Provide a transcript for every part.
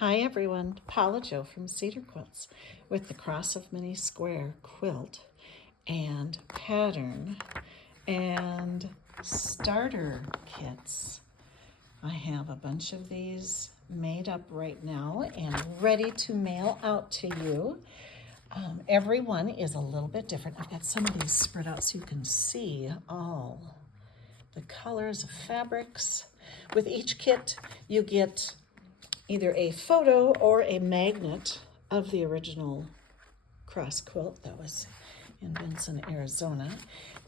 Hi everyone, Paula Jo from SederQuilts with the CrossOfManySquares quilt and pattern and starter kits. I have a bunch of these made up right now and ready to mail out to you. Every one is a little bit different. I've got some of these spread out so you can see all the colors of fabrics. With each kit, you get either a photo or a magnet of the original cross quilt that was in Vincent, Arizona.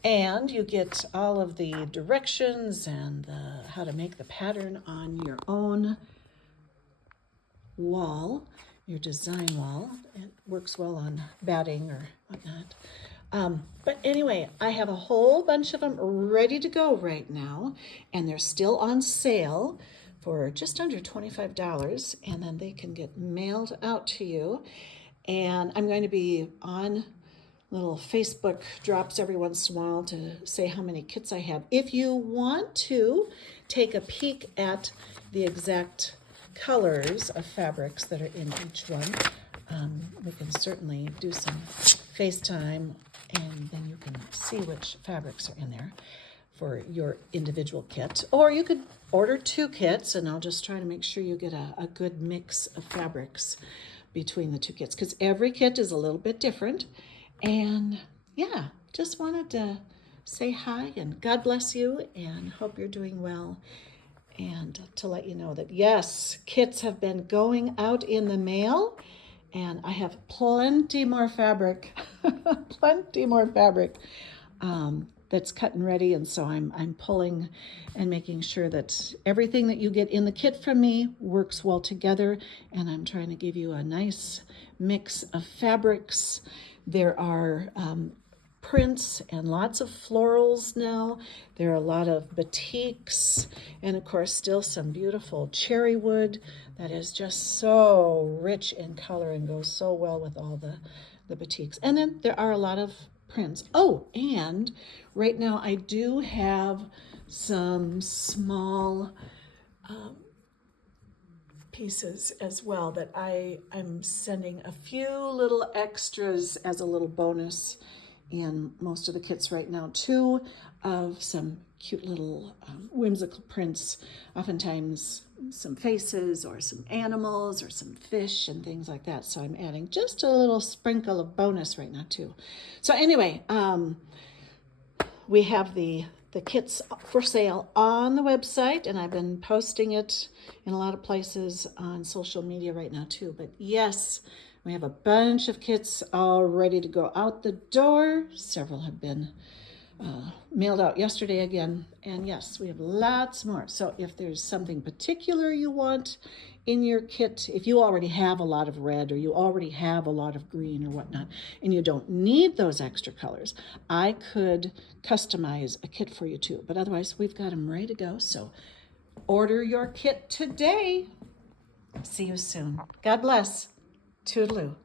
And you get all of the directions and how to make the pattern on your own wall, your design wall. It works well on batting or whatnot. But anyway, I have a whole bunch of them ready to go right now, and they're still on sale for just under $25, and then they can get mailed out to you. And I'm going to be on little Facebook drops every once in a while to say how many kits I have. If you want to take a peek at the exact colors of fabrics that are in each one, we can certainly do some FaceTime, and then you can see which fabrics are in there for your individual kit. Or you could order 2 kits, and I'll just try to make sure you get a good mix of fabrics between the 2 kits, because every kit is a little bit different. And yeah, just wanted to say hi and God bless you and hope you're doing well. And to let you know that yes, kits have been going out in the mail, and I have plenty more fabric, that's cut and ready. And so I'm pulling and making sure that everything that you get in the kit from me works well together. And I'm trying to give you a nice mix of fabrics. There are prints and lots of florals now. There are a lot of batiks, and of course still some beautiful cherrywood that is just so rich in color and goes so well with all the batiks. And then there are a lot of prints. Oh, and right now I do have some small pieces as well that I'm sending a few little extras as a little bonus in most of the kits right now too, of some cute little whimsical prints, oftentimes some faces or some animals or some fish and things like that. So I'm adding just a little sprinkle of bonus right now too. So anyway, we have the kits for sale on the website, and I've been posting it in a lot of places on social media right now too. But yes, we have a bunch of kits all ready to go out the door. Several have been mailed out yesterday again. And yes, we have lots more. So if there's something particular you want in your kit, if you already have a lot of red or you already have a lot of green or whatnot, and you don't need those extra colors, I could customize a kit for you too. But otherwise, we've got them ready to go. So order your kit today. See you soon. God bless. Toodaloo.